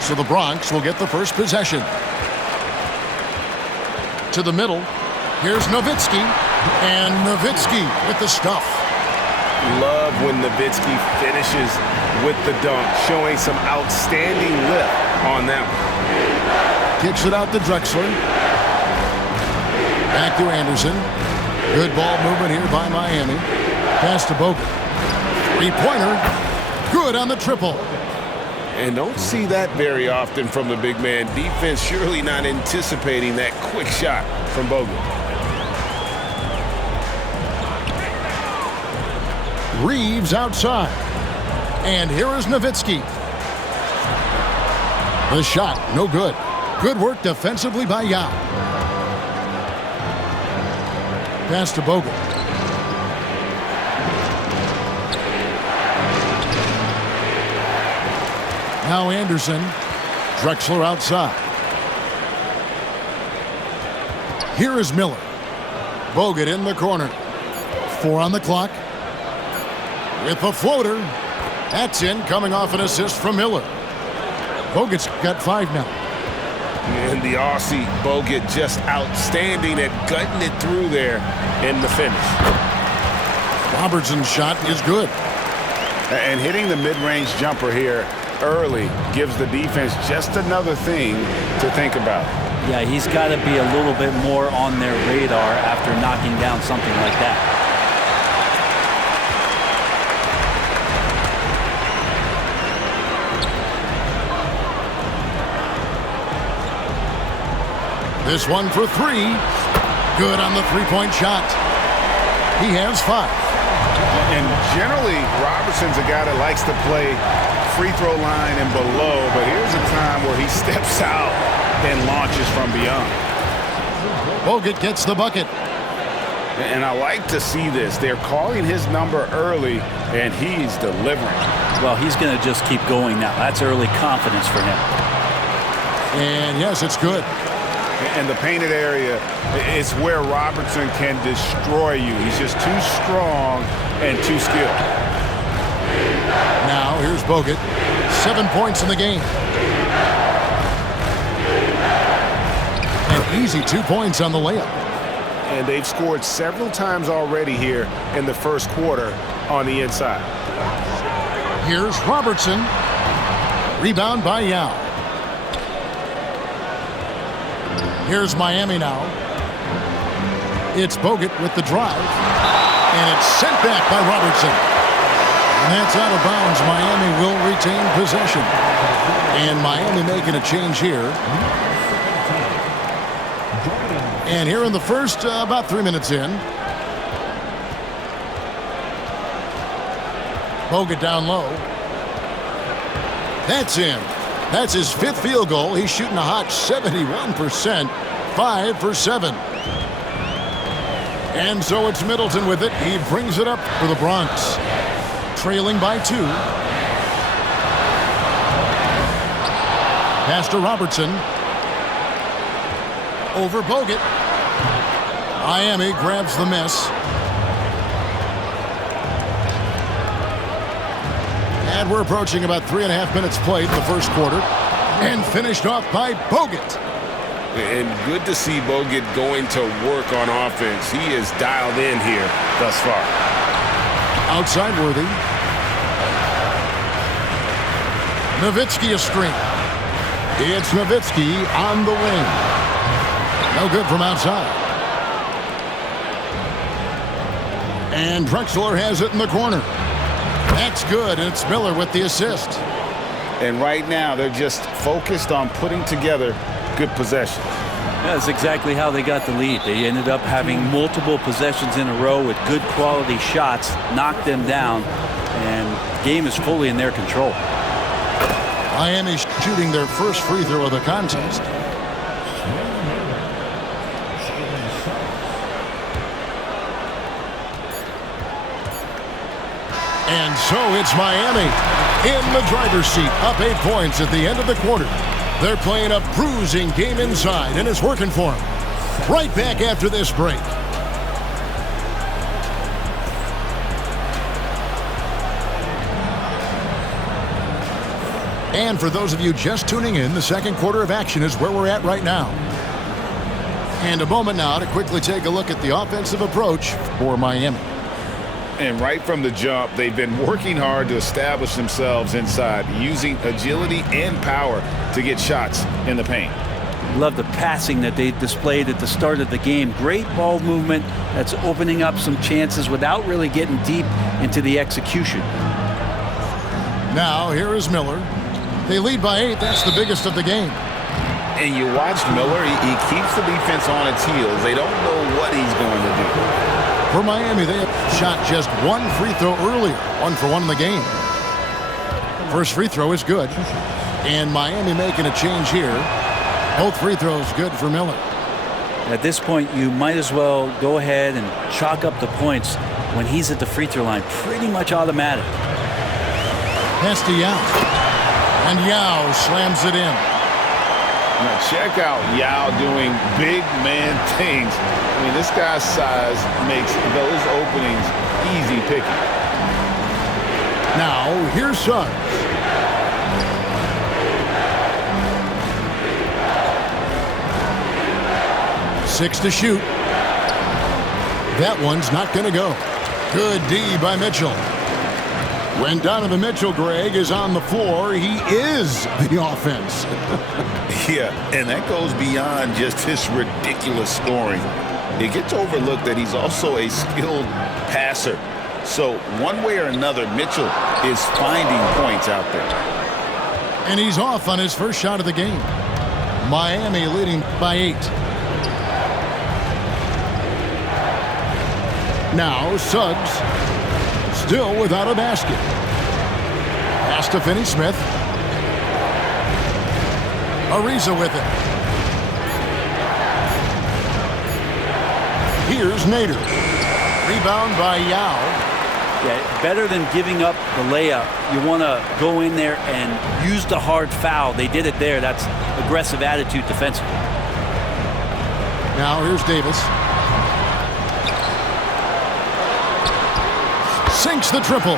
So the Bronx will get the first possession. To the middle. Here's Nowitzki. And Nowitzki with the stuff. Love when Nowitzki finishes with the dunk, showing some outstanding lift on that one. Kicks it out to Drexler. Back to Anderson. Good ball movement here by Miami. Pass to Bogut. Three-pointer. Good on the triple. And don't see that very often from the big man. Defense surely not anticipating that quick shot from Bogut. Reeves outside. And here is Nowitzki. The shot, no good. Good work defensively by Yao. Pass to Bogut. Now Anderson. Drexler outside. Here is Miller. Bogut in the corner. 4 on the clock. With the floater. That's in, coming off an assist from Miller. Bogut's got 5 now. And the Aussie, Bogut, just outstanding at gutting it through there in the finish. Robertson's shot is good. And hitting the mid-range jumper here early gives the defense just another thing to think about. Yeah, he's got to be a little bit more on their radar after knocking down something like that. This one for 3. Good on the three-point shot. He has 5. And generally, Robertson's a guy that likes to play free throw line and below, but here's a time where he steps out and launches from beyond. Bogut gets the bucket. And I like to see this. They're calling his number early, and he's delivering. Well, he's going to just keep going now. That's early confidence for him. And yes, it's good. And the painted area is where Robertson can destroy you. He's just too strong and too skilled. Now here's Bogut. 7 points in the game. An easy 2 points on the layup. And they've scored several times already here in the first quarter on the inside. Here's Robertson. Rebound by Yao. Here's Miami now. It's Bogut with the drive. And it's sent back by Robertson. And that's out of bounds. Miami will retain possession. And Miami making a change here. And here in the first, about 3 minutes in. Bogut down low. That's in. That's his 5th field goal. He's shooting a hot 71%, 5 for 7. And so it's Middleton with it. He brings it up for the Bronx. Trailing by 2. Pass to Robertson. Over Bogut. Miami grabs the miss. And we're approaching about 3.5 minutes played in the first quarter. And finished off by Bogut. And good to see Bogut going to work on offense. He is dialed in here thus far. Outside Worthy. Nowitzki a screen. It's Nowitzki on the wing. No good from outside. And Drexler has it in the corner. That's good. It's Miller with the assist. And right now, they're just focused on putting together good possessions. That's exactly how they got the lead. They ended up having multiple possessions in a row with good quality shots, knocked them down, and the game is fully in their control. Miami shooting their first free throw of the contest. And so it's Miami in the driver's seat, up 8 points at the end of the quarter. They're playing a bruising game inside, and it's working for them. Right back after this break. And for those of you just tuning in, the second quarter of action is where we're at right now. And a moment now to quickly take a look at the offensive approach for Miami. And right from the jump, they've been working hard to establish themselves inside, using agility and power to get shots in the paint. Love the passing that they displayed at the start of the game. Great ball movement that's opening up some chances without really getting deep into the execution. Now, here is Miller. They lead by 8. That's the biggest of the game. And you watch Miller, he keeps the defense on its heels. They don't know what he's going to do. For Miami, they have shot just one free throw earlier, 1 for 1 in the game. First free throw is good. And Miami making a change here. Both free throws good for Miller. At this point, you might as well go ahead and chalk up the points when he's at the free throw line. Pretty much automatic. Pass to Yao. And Yao slams it in. Now check out Yao doing big man things. I mean, this guy's size makes those openings easy picking. Now, here's Suggs. Six to shoot. That one's not going to go. Good D by Mitchell. When Donovan Mitchell, Greg, is on the floor, he is the offense. Yeah, and that goes beyond just his ridiculous scoring. It gets overlooked that he's also a skilled passer. So one way or another, Mitchell is finding points out there. And he's off on his first shot of the game. Miami leading by 8. Now Suggs still without a basket. Pass to Finney-Smith. Ariza with it. Here's Nader. Rebound by Yao. Yeah, better than giving up the layup, you want to go in there and use the hard foul. They did it there. That's aggressive attitude defensively. Now here's Davis. Sinks the triple.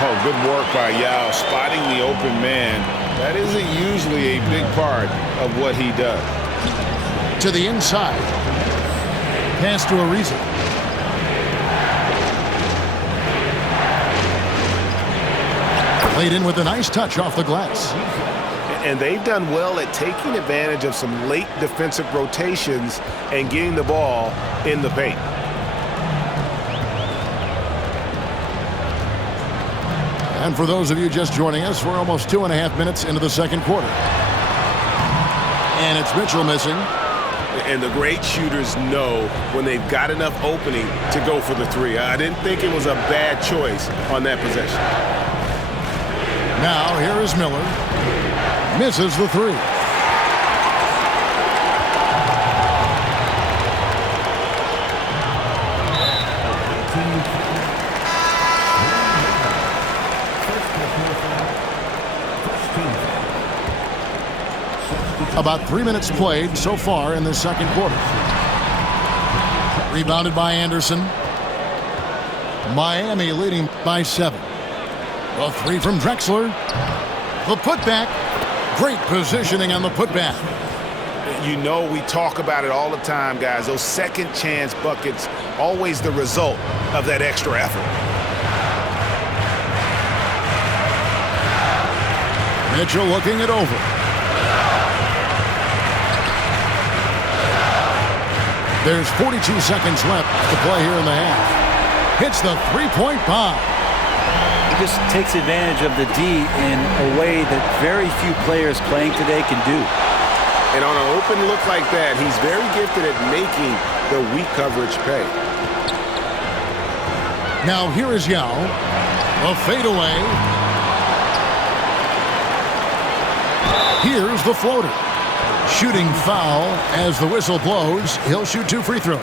Oh, good work by Yao, spotting the open man. That isn't usually a big part of what he does. To the inside. Pass to Ariza. Played in with a nice touch off the glass. And they've done well at taking advantage of some late defensive rotations and getting the ball in the paint. And for those of you just joining us, we're almost 2.5 minutes into the second quarter. And it's Mitchell missing. And the great shooters know when they've got enough opening to go for the three. I didn't think it was a bad choice on that possession. Now here is Miller. Misses the three. About 3 minutes played so far in the second quarter. Rebounded by Anderson. Miami leading by 7. A three from Drexler. The putback. Great positioning on the putback. You know, we talk about it all the time, guys. Those second chance buckets, always the result of that extra effort. Mitchell looking it over. There's 42 seconds left to play here in the half. Hits the three-point bomb. He just takes advantage of the D in a way that very few players playing today can do. And on an open look like that, he's very gifted at making the weak coverage pay. Now here is Yao. A fadeaway. Here's the floater. Shooting foul as the whistle blows. He'll shoot 2 free throws.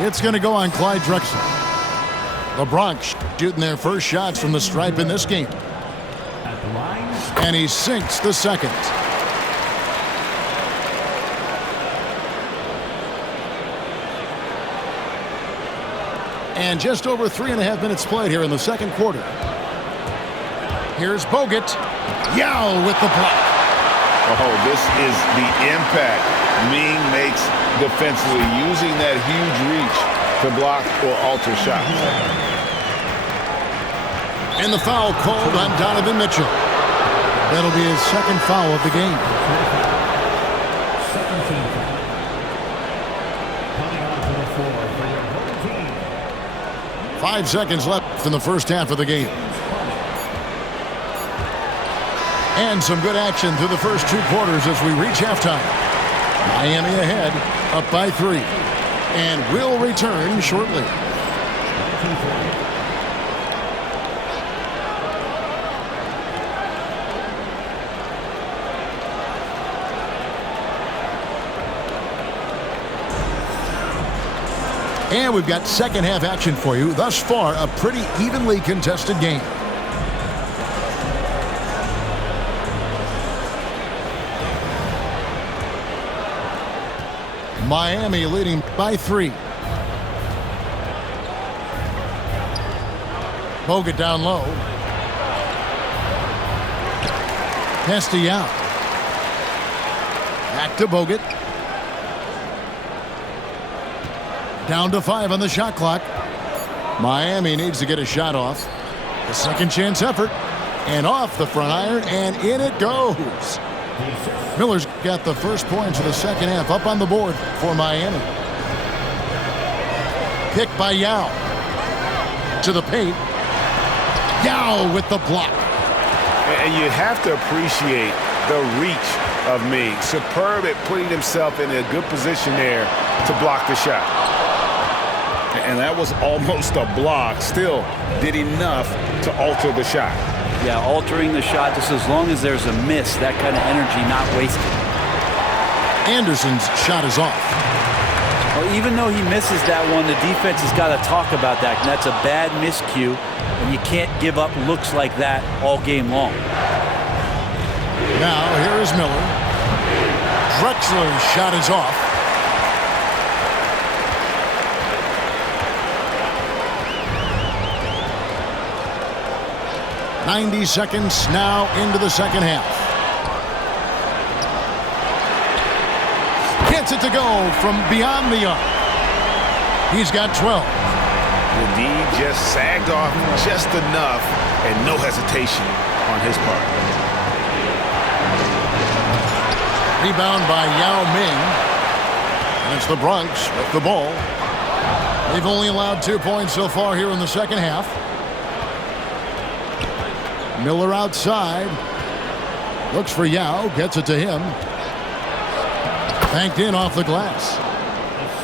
It's going to go on Clyde Drexler. The Bronx shooting their first shots from the stripe in this game. And he sinks the second. And just over 3.5 minutes played here in the second quarter. Here's Bogut. Yao with the block. Oh, this is the impact Ming makes defensively, using that huge reach to block or alter shots. And the foul called on Donovan Mitchell. That'll be his second foul of the game. 5 seconds left in the first half of the game. And some good action through the first 2 quarters as we reach halftime. Miami ahead, up by 3. And we'll return shortly. And we've got second half action for you. Thus far, a pretty evenly contested game. Miami leading by 3. Bogut down low. Pass to Yao. Back to Bogut. Down to 5 on the shot clock. Miami needs to get a shot off. The second chance effort. And off the front iron, and in it goes. Miller's got the first points of the second half up on the board for Miami. Picked by Yao. To the paint. Yao with the block. And you have to appreciate the reach of Ming. Superb at putting himself in a good position there to block the shot. And that was almost a block. Still did enough to alter the shot. Yeah, altering the shot just as long as there's a miss, that kind of energy not wasted. Anderson's shot is off. Well, even though he misses that one, the defense has got to talk about that. And that's a bad miscue, and you can't give up looks like that all game long. Now, here is Miller. Drexler's shot is off. .90 seconds now into the second half. Gets it to go from beyond the arc. He's got 12. The D just sagged off just enough, and no hesitation on his part. Rebound by Yao Ming. And it's the Bronx with the ball. They've only allowed 2 points so far here in the second half. Miller outside. Looks for Yao. Gets it to him. Banked in off the glass.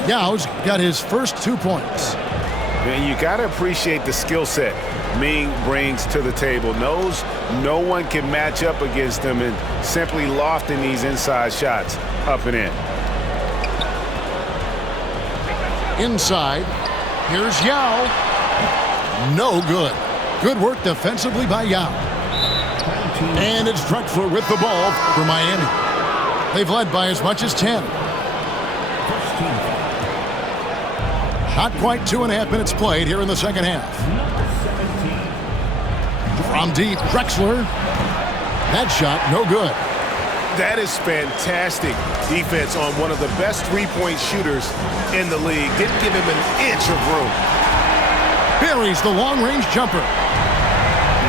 Yao's got his first 2 points. And you got to appreciate the skill set Ming brings to the table. Knows no one can match up against him, and simply lofting these inside shots up and in. Inside. Here's Yao. No good. Good work defensively by Yao. And it's Drexler with the ball for Miami. They've led by as much as 10. Not quite 2.5 minutes played here in the second half. From deep, Drexler. That shot, no good. That is fantastic defense on one of the best three-point shooters in the league. Didn't give him an inch of room. Buries the long-range jumper.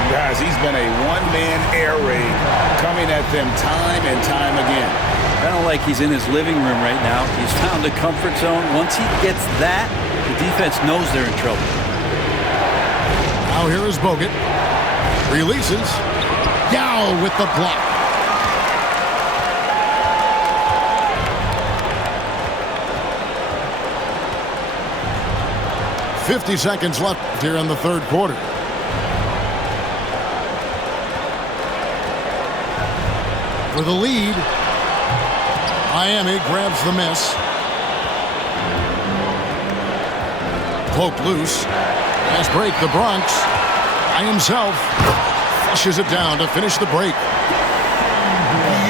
Guys, he's been a one-man air raid coming at them time and time again. Kind of like he's in his living room right now. He's found a comfort zone. Once he gets that, the defense knows they're in trouble. Now here is Bogut. Releases. Yao with the block. .50 seconds left here in the third quarter. For the lead, Miami grabs the miss. Poke loose. Fast break, the Bronx by himself. Flushes it down to finish the break.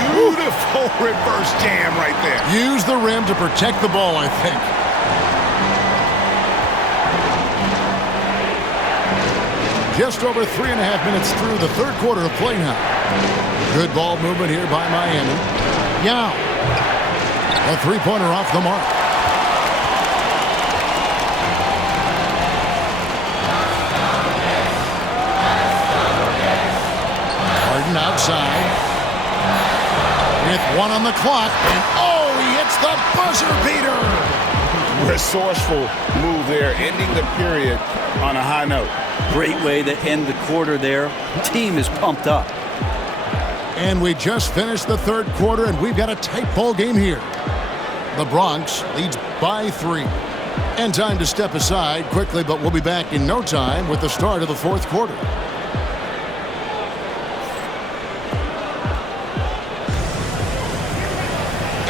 Beautiful reverse jam right there. Use the rim to protect the ball, I think. Just over 3.5 minutes through the third quarter of play now. Good ball movement here by Miami. Yao. A three-pointer off the mark. Harden outside. With one on the clock. And oh, he hits the buzzer beater. Resourceful move there, ending the period on a high note. Great way to end the quarter there. Team is pumped up. And we just finished the third quarter, and we've got a tight ball game here. The Bronx leads by 3. And time to step aside quickly, but we'll be back in no time with the start of the fourth quarter.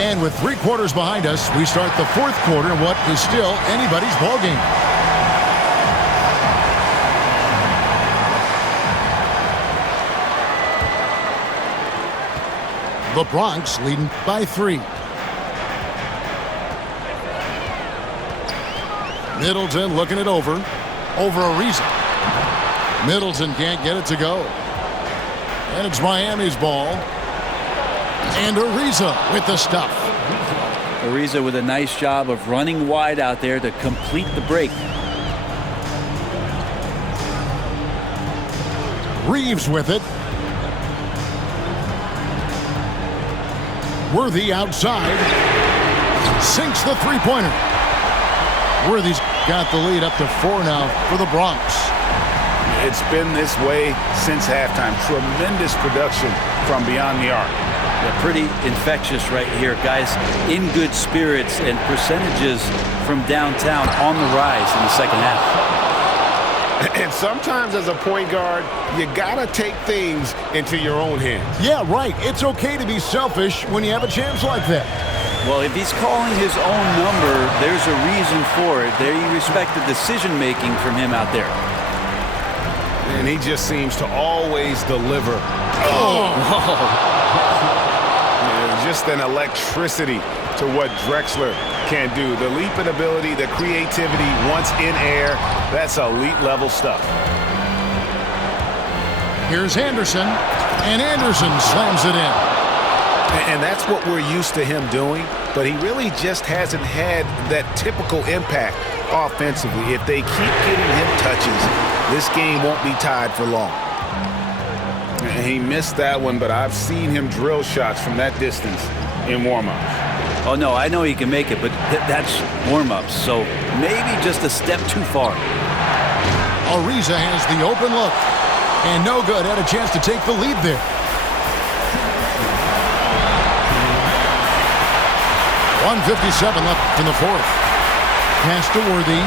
And with 3 quarters behind us, we start the fourth quarter in what is still anybody's ball game. The Bronx leading by 3. Middleton looking it over Ariza. Middleton can't get it to go. And it's Miami's ball. And Ariza with the stuff. Ariza with a nice job of running wide out there to complete the break. Reeves with it. Worthy outside. Sinks the three-pointer. Worthy's got the lead up to 4 now for the Bronx. It's been this way since halftime. Tremendous production from beyond the arc. Yeah, pretty infectious right here. Guys in good spirits, and percentages from downtown on the rise in the second half. And sometimes as a point guard, you gotta take things into your own hands. Yeah, right. It's okay to be selfish when you have a chance like that. Well, if he's calling his own number, there's a reason for it. There, you respect the decision-making from him out there. And he just seems to always deliver. Just an electricity to what Drexler can do. The leaping ability, the creativity once in air, that's elite level stuff. Here's Anderson, and Anderson slams it in. And that's what we're used to him doing, but he really just hasn't had that typical impact offensively. If they keep getting him touches, this game won't be tied for long. And he missed that one, but I've seen him drill shots from that distance in warm-ups. Oh, no, I know he can make it, but that's warm-ups, so maybe just a step too far. Ariza has the open look, and no good. Had a chance to take the lead there. 1:57 left in the fourth. Pass to Worthy.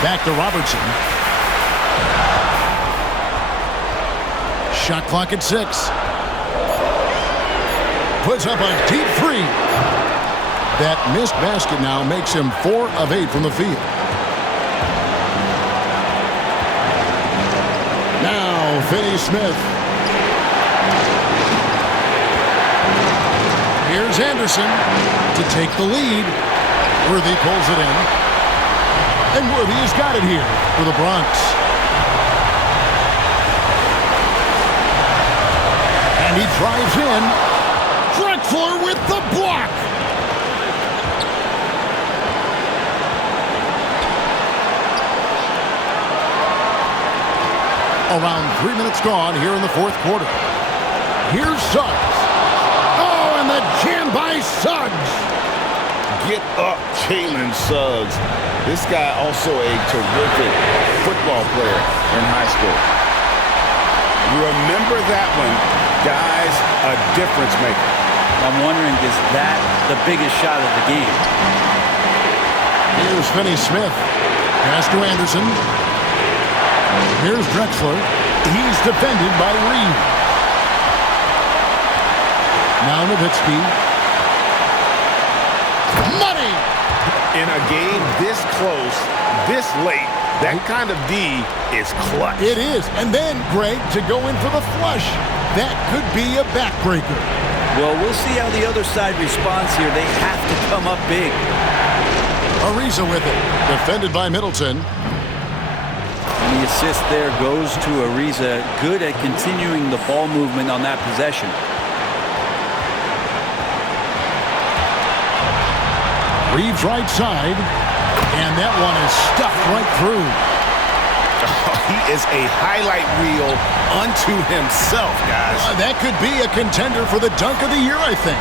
Back to Robertson. Shot clock at 6. Puts up a deep 3. That missed basket now makes him 4 of 8 from the field. Now Finney Smith. Here's Anderson to take the lead. Worthy pulls it in. And Worthy has got it here for the Bronx. And he drives in. Drexler with the block. Around 3 minutes gone here in the fourth quarter. Here's Suggs. Oh, and the jam by Suggs. Get up, Jalen Suggs. This guy also a terrific football player in high school. Remember that one, guys, a difference maker. I'm wondering, is that the biggest shot of the game? Here's Finney Smith. Pass to Anderson. Here's Drexler. He's defended by Reed. Now Nowitzki. Money! In a game this close, this late, that kind of D is clutch. It is. And then, Greg, to go in for the flush. That could be a backbreaker. Well, we'll see how the other side responds here. They have to come up big. Ariza with it. Defended by Middleton. And he The assist there goes to Ariza. Good at continuing the ball movement on that possession. Reeves right side, and that one is stuffed right through. He is a highlight reel unto himself, guys. That could be a contender for the dunk of the year, I think.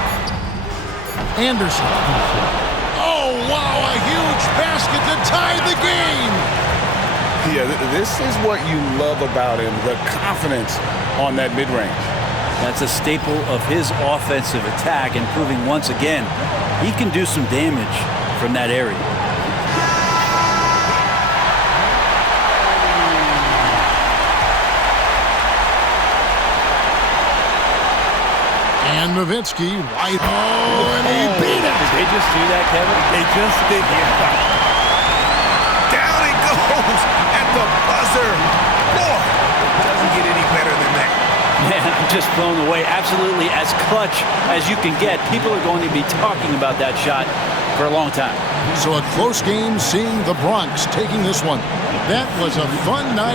Anderson. Oh, wow, a huge basket to tie the game. Yeah, this is what you love about him, the confidence on that mid-range. That's a staple of his offensive attack, and proving once again he can do some damage from that area. And Nowitzki, right. Oh, and he beat it. Did they just do that, Kevin? They just did. Down it goes at the buzzer. Boy, it doesn't get any better than that. Man, I'm just blown away. Absolutely as clutch as you can get. People are going to be talking about that shot for a long time. So a close game, seeing the Bronx taking this one. That was a fun night.